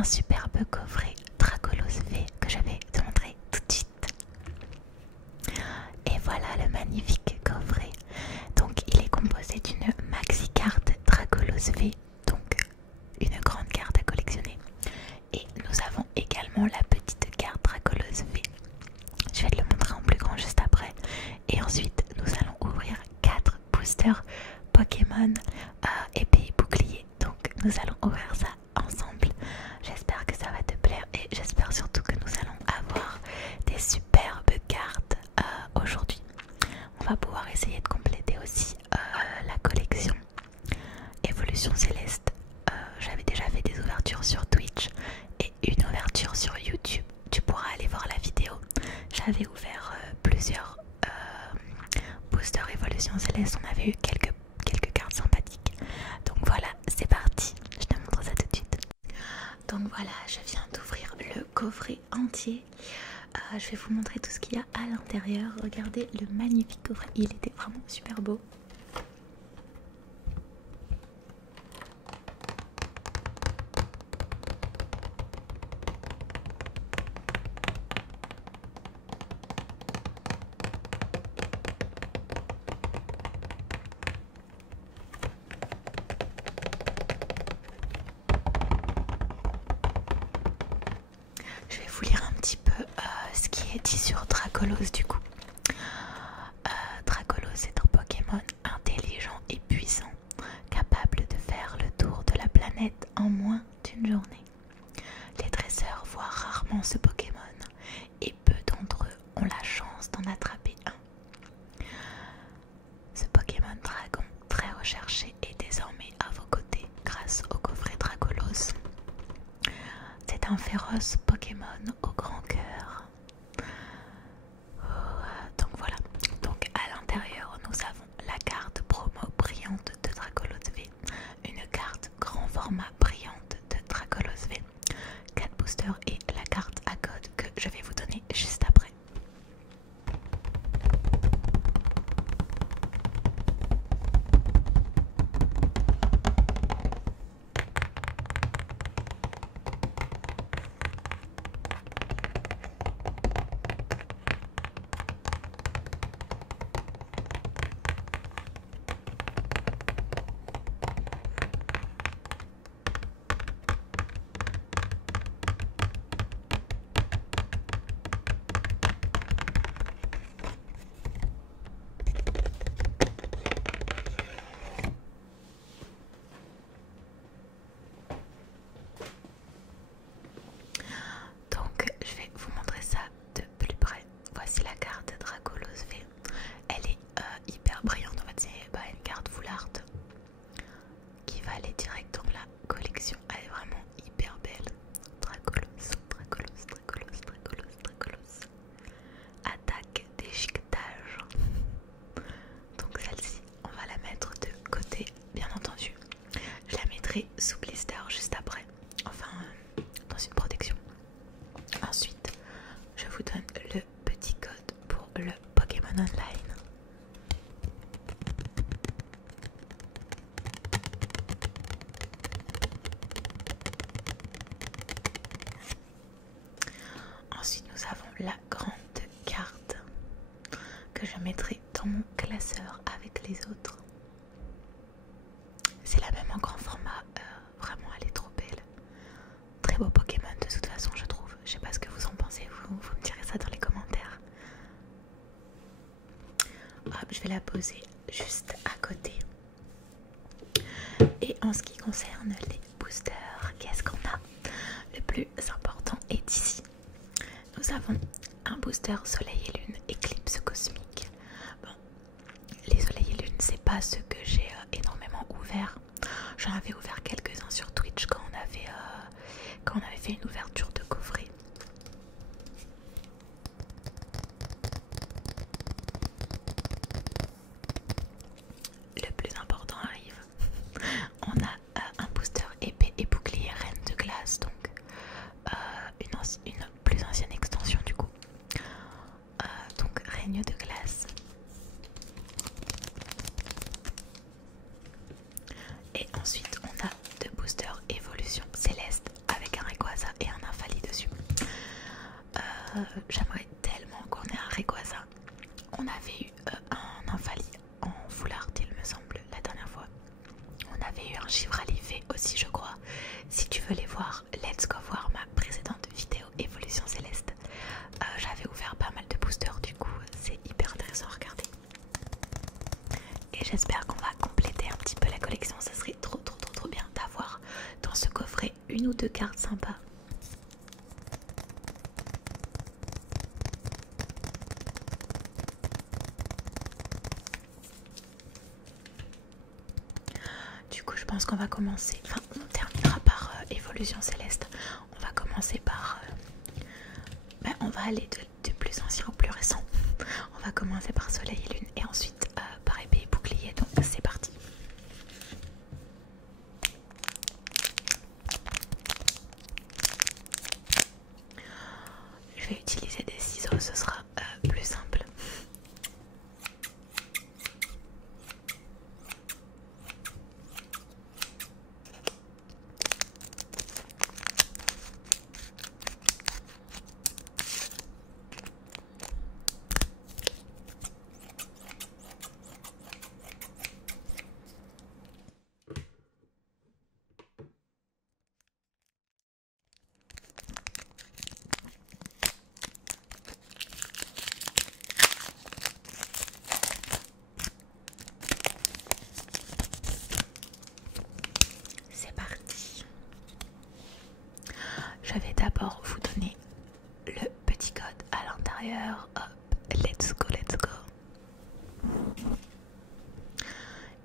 un superbe coffret Dracolos V que je vais te montrer tout de suite. Et voilà le magnifique coffret. Donc il est composé d'une maxi carte Dracolos V, donc une grande carte à collectionner. Et nous avons également la petite carte Dracolos V. Je vais te le montrer en plus grand juste après. Et ensuite nous allons ouvrir 4 boosters Pokémon épée et bouclier. Donc nous allons ouvrir ça ensemble. J'espère que ça va te plaire et j'espère surtout que nous allons avoir des superbes cartes aujourd'hui. On va pouvoir essayer de compléter aussi la collection Évolution Céleste. J'avais déjà fait des ouvertures sur Twitch et une ouverture sur YouTube. Tu pourras aller voir la vidéo. J'avais ouvert plusieurs boosters Évolution Céleste. On avait eu quelques cartes sympathiques. Donc voilà, c'est parti. Je te montre ça tout de suite. Donc voilà, je viens d'ouvrir le coffret entier. Je vais vous montrer tout ce qu'il y a à l'intérieur. Regardez le magnifique coffret. Il était vraiment super beau. Je vais vous lire un petit peu ce qui est dit sur Dracolos du coup. Dracolos est un Pokémon intelligent et puissant, capable de faire le tour de la planète en moins d'une journée. Les dresseurs voient rarement ce Pokémon et peu d'entre eux ont la chance d'en attraper un. Ce Pokémon dragon très recherché est désormais à vos côtés grâce au coffret Dracolos. C'est un féroce Pokémon au grand cœur. Donc voilà. Donc à l'intérieur, nous avons la carte promo brillante de Dracolos V, une carte grand format brillante de Dracolos V, 4 boosters et la carte à code que je vais vous donner juste après. Donc je vais vous montrer ça de plus près. Voici la carte Dracolos V. Elle est hyper brillante. En fait c'est une carte full art qui va aller direct dans la collection. Elle est vraiment hyper belle. Dracolos, Dracolos, Dracolos, Dracolos, Dracolos. Attaque d'échiquetage. Donc celle-ci, on va la mettre de côté, bien entendu. Je la mettrai sous blister juste après. Enfin, dans une protection. Ensuite, je vous donne le petit code pour le Pokémon Online. Ensuite, nous avons la grande carte que je mettrai dans mon classeur avec les autres. C'est la même en grand format. Vraiment, elle est trop belle. Très beau Pokémon de toute façon, je trouve. Je sais pas ce que vous en pensez, vous me direz ça dans les commentaires. Hop, je vais la poser juste à côté. Et en ce qui concerne les boosters, qu'est-ce qu'on a? Le plus important est ici. Nous avons un booster Soleil et Lune Éclipse Cosmique. Bon, les Soleil et Lune, c'est pas ce que j'ai énormément ouvert. J'en avais ouvert quelques-uns sur Twitch quand on avait fait une ouverture de coffret. Le plus important arrive. On a un booster épée et bouclier Reine de Glace, donc une plus ancienne extension du coup. Donc Règne de Glace. Et ensuite on a deux boosters Évolution Céleste avec un Rayquaza J'aimerais tellement qu'on ait un Rayquaza. On avait eu un Infali en full art, il me semble, la dernière fois. On avait eu un Chivrali V aussi, je crois. Si tu veux les voir, let's go voir ma précédente vidéo Évolution Céleste. J'avais ouvert pas mal de boosters, du coup c'est hyper intéressant à regarder. Et j'espère qu'on va compléter un petit peu la collection. Ça serait trop bien d'avoir dans ce coffret une ou deux cartes sympas. Du coup je pense qu'on va commencer, enfin on terminera par Évolution Céleste. On va commencer par on va aller de plus ancien au plus récent. On va commencer par Soleil et Lune et ensuite par Épée et Bouclier, donc c'est parti. Je vais utiliser des ciseaux, ce sera plus simple. C'est parti. Je vais d'abord vous donner le petit code à l'intérieur. Hop, let's go.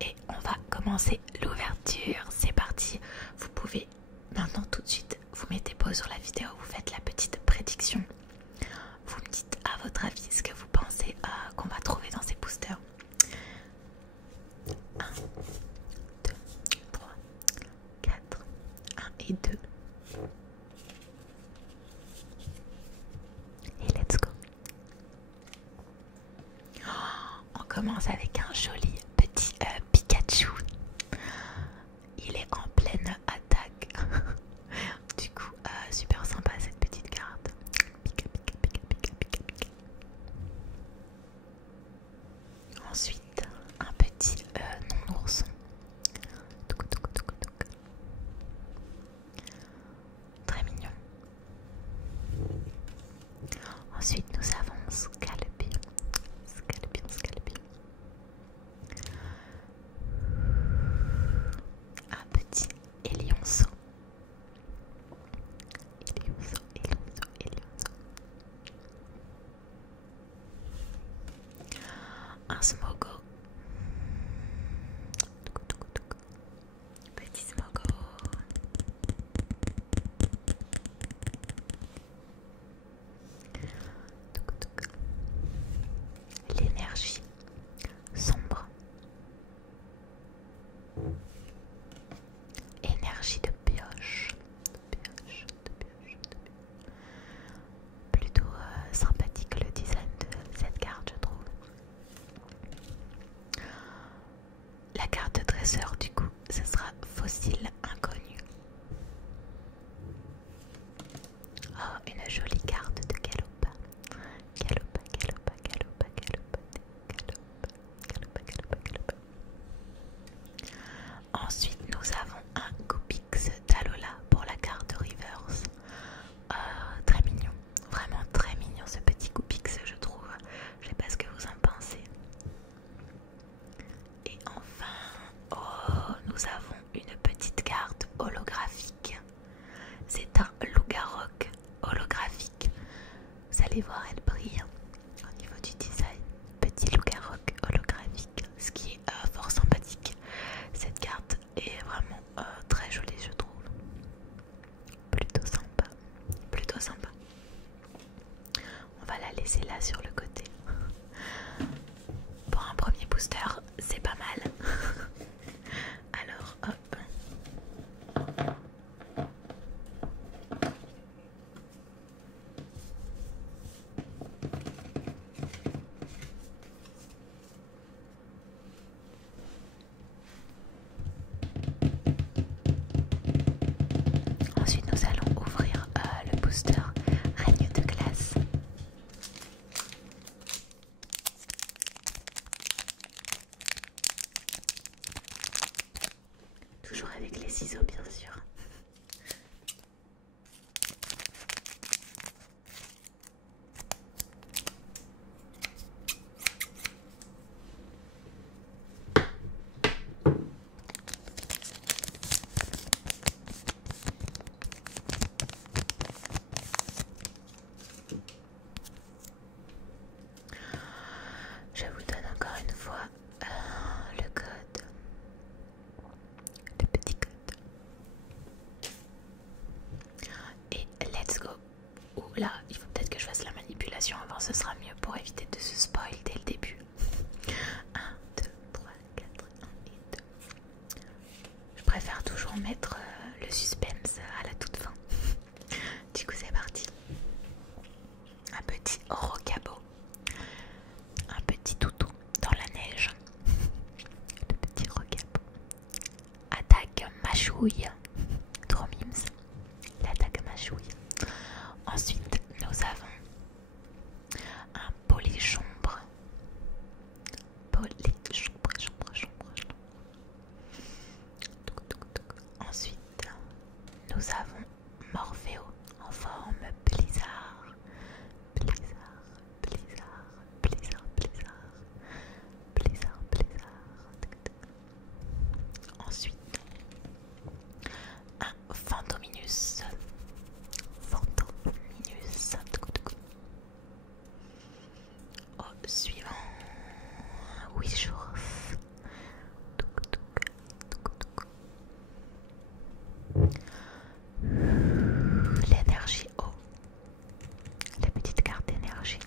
Et on va commencer l'ouverture. C'est parti. Vous pouvez maintenant tout de suite, vous mettez pause sur la vidéo, vous faites la petite prédiction. Vous me dites à votre avis ce que vous pensez qu'on va trouver dans ces boosters. 1, 2, 3, 4, 1 et 2. Et let's go. On commence avec un joli petit Pikachu. Il est en pleine attaque. Du coup, super sympa cette petite carte. Pika. Ensuite, un petit non-ourson. Très mignon. Ensuite, nous avons Scalpion. Un petit Élionceau. Un Smogo. Petit Smogo. L'énergie sombre. Énergie de pioche. Plutôt sympathique le design de cette carte, je trouve. La carte de dresseur, du coup, ce sera Fossile Inconnu. Oh, une jolie carte de Galopa. Ensuite, nous avons un Goopix d'Alola pour la carte Reverse. Très mignon, vraiment très mignon ce petit Goopix, je trouve. Je sais pas ce que vous en pensez. Et enfin, nous avons une petite carte holographique. C'est un Lougarok holographique. Vous allez voir, elle brille au niveau du design. Petit Lougarok holographique, ce qui est fort sympathique. Cette carte est vraiment très jolie, je trouve. Plutôt sympa. On va la laisser là sur le côté. Pour un premier booster, c'est pas mal. Alors, hop. Ensuite, nous allons ouvrir le booster Règne de glace. explication avant, ce sera mieux pour éviter de se spoil dès le début. 1, 2, 3, 4, 1 et 2. Je préfère toujours mettre le suspense à la toute fin. Du coup c'est parti. Un petit rocabo, un petit toutou dans la neige, le petit rocabo. Attaque mâchouille, trop mimes, l'attaque mâchouille. Ensuite nous avons un polychombre, Ensuite nous avons Morpheo en forme blizzard, blizzard, blizzard, blizzard, blizzard, blizzard, blizzard. Ensuite un Fantominus, Fantominus. Au suivant, Wishorf. L'énergie eau, la petite carte d'énergie.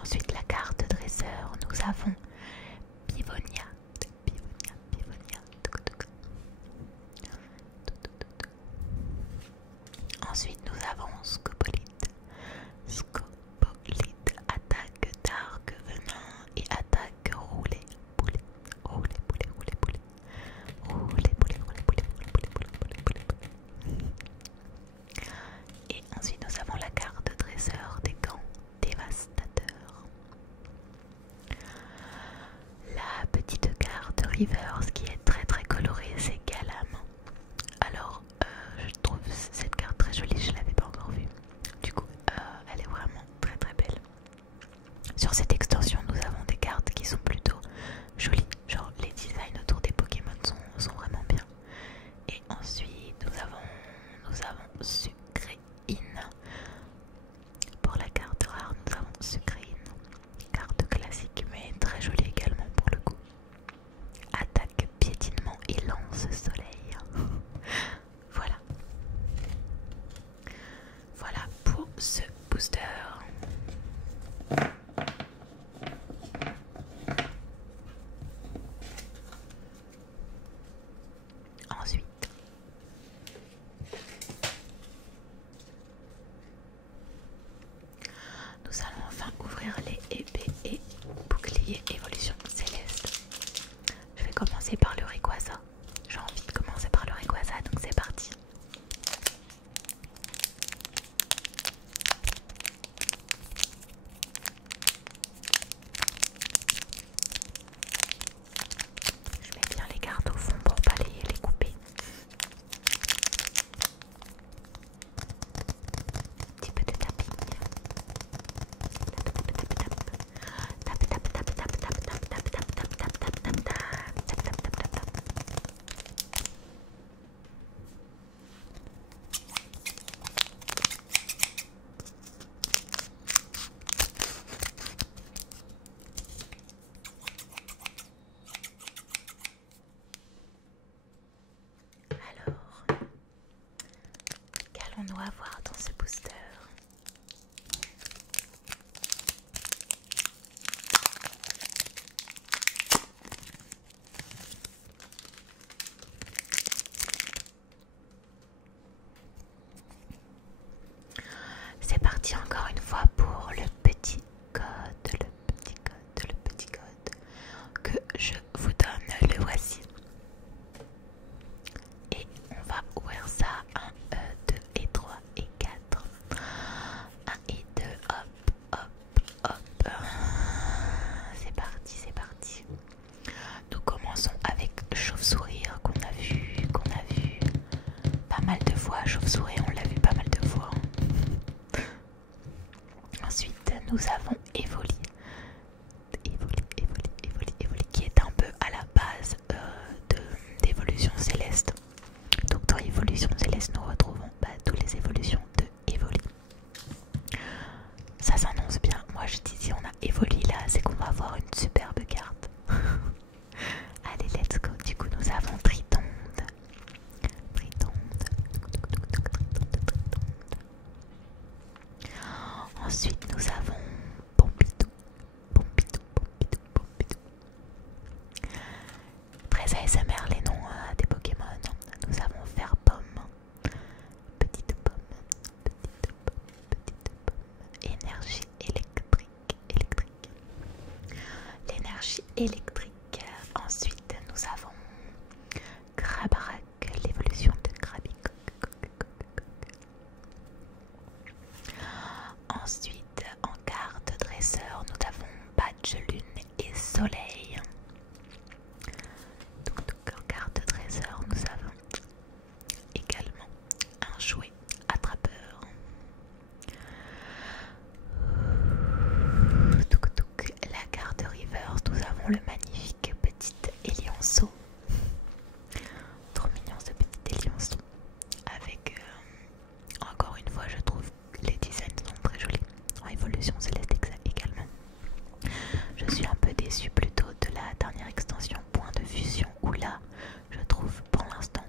Ensuite la carte dresseur, nous avons Pivonia, Pivonia, Pivonia. Ensuite nous avons Scopolite, Scopolite, attaque d'arc venin et attaque roulé, boulet, roulé, boulet, roulé, boulet, roulé, boulet, roulé, boulet, roulé, boulet, boulet, boulet, boulet. Et ensuite nous avons la carte dresseur des gants dévastateurs. La petite carte Reverse qui est très très colorée, c'est Galam. Alors je trouve cette carte très jolie, je ne l'avais pas encore vue. Du coup elle est vraiment très très belle. Sur cette extension nous avons des cartes qui sont plutôt jolies, genre les designs autour des Pokémon sont vraiment bien. Et ensuite nous avons Sucré In. Pour la carte rare nous avons Sucré In, carte classique mais très jolie également pour le coup. Attaque, piétinement et lance soleil. Voilà. Voilà pour ce booster. Ensuite nous allons enfin ouvrir les épées et boucliers évolution céleste. Je vais commencer par le Rayquaza. J'ai envie de commencer par le Rayquaza, donc c'est parti. Je mets bien les cartes au fond pour pas les couper. Un petit peu de tapping. Alors, qu'allons-nous avoir dans ce booster? C'est parti encore une fois pour le petit code, que je vous donne, le voici. Et on va ouvrir ça 1, 2 et 3 et 4. 1 et 2, hop, hop, hop. C'est parti, c'est parti. Nous commençons avec Chauve-Sourire qu'on a vu pas mal de fois. Chauve-Souris, on l'a vu pas mal de fois. Ensuite, nous avons Evoli. Evoli, qui est un peu à la base d'évolution céleste. Donc dans Évolution Céleste, nous retrouvons toutes les évolutions de Evoli. Ça s'annonce bien. Moi je dis si on a Evoli là, c'est qu'on va avoir une superbe carte. Allez, let's go. Du coup, nous avons Tritonde. Ensuite, nous avons électrique. Ensuite, nous avons Crabarak, l'évolution de Krabicoc. Ensuite, en carte dresseur, nous avons Badge, Lune et Soleil. Donc en carte dresseur, nous avons également un jouet attrapeur. La carte reverse, nous avons le magnifique petit Elianceau. Trop mignon ce petit Elianceau. Avec, encore une fois, je trouve les designs sont très jolis. En évolution céleste également. Je suis un peu déçue plutôt de la dernière extension Point de Fusion où là, je trouve pour l'instant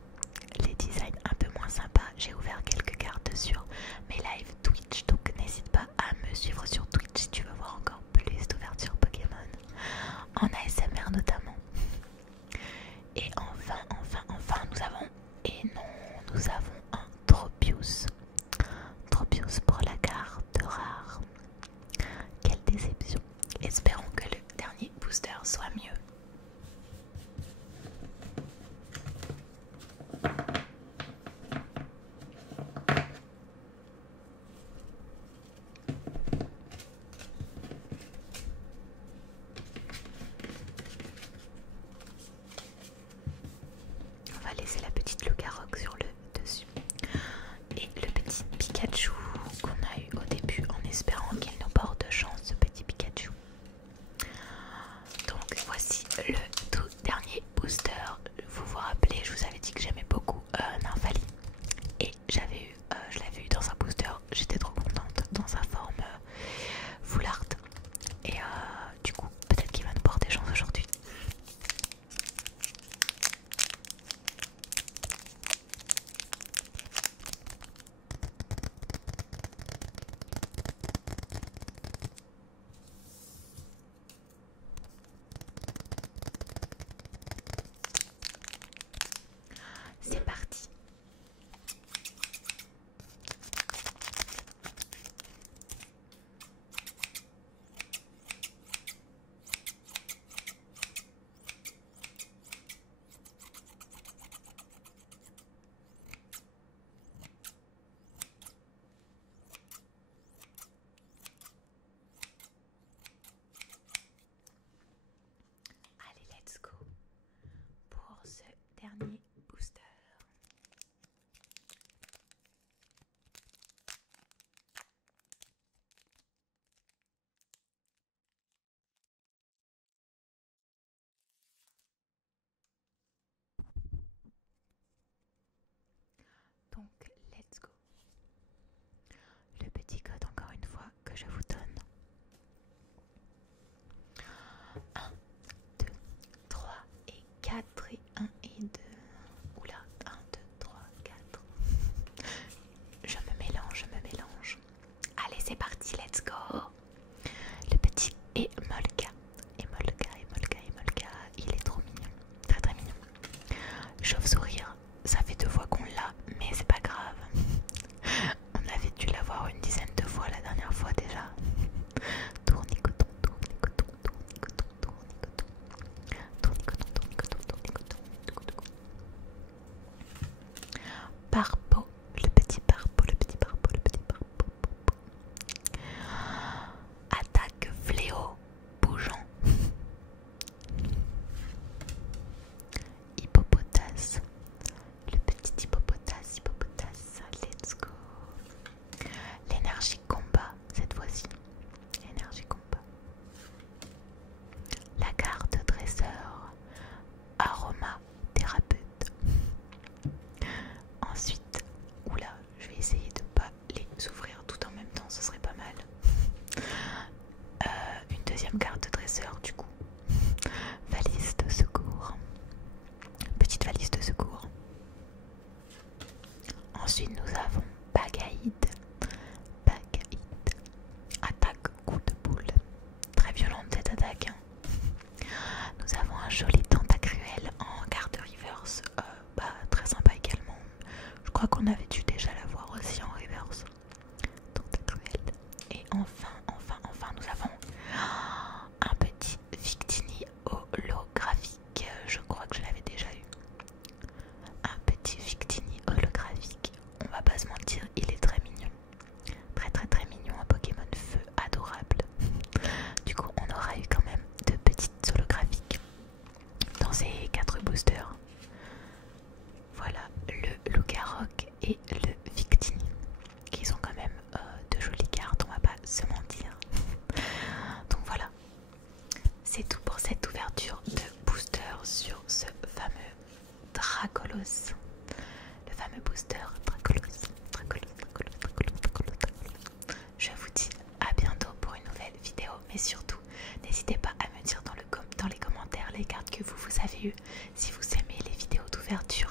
les designs un peu moins sympas. J'ai ouvert quelques cartes sur mes lives Twitch, donc n'hésite pas à me suivre sur Twitch si tu veux voir encore plus d'ouvertures Pokémon, en ASMR notamment. Et enfin, nous avons un Tropius. Tropius pour la carte rare. Quelle déception. Espérons que le dernier booster soit mieux. On va laisser la petite Lucaroc sur le dessus. Et le petit Pikachu qu'on a eu au début en espérant qu'il nous porte chance, ce petit Pikachu. Donc voici le tout dernier booster. Vous vous rappelez, je vous avais dit que j'aimais beaucoup Nymphali. Et je l'avais eu dans un booster, j'étais trop contente dans sa forme full art. Et du coup, peut-être qu'il va nous porter chance aujourd'hui. C'est parti. Allez, let's go pour ce dernier booster. Donc, let's go. Le petit code, encore une fois, que je vous donne. 1, 2, 3 et 4 et 1 et 2. Oula, 1, 2, 3, 4. Je me mélange. Allez, c'est parti, let's go. Le petit Emolga. Il est trop mignon. Très très mignon. Chauve-sourire, ça fait 2 fois qu'on l'a, mais c'est pas grave. On avait dû l'avoir une dizaine de fois la dernière fois déjà. Tournicoton. Parpo, le petit Parpo. Attaque fléau, mais surtout n'hésitez pas à me dire dans les commentaires les cartes que vous avez eues, si vous aimez les vidéos d'ouverture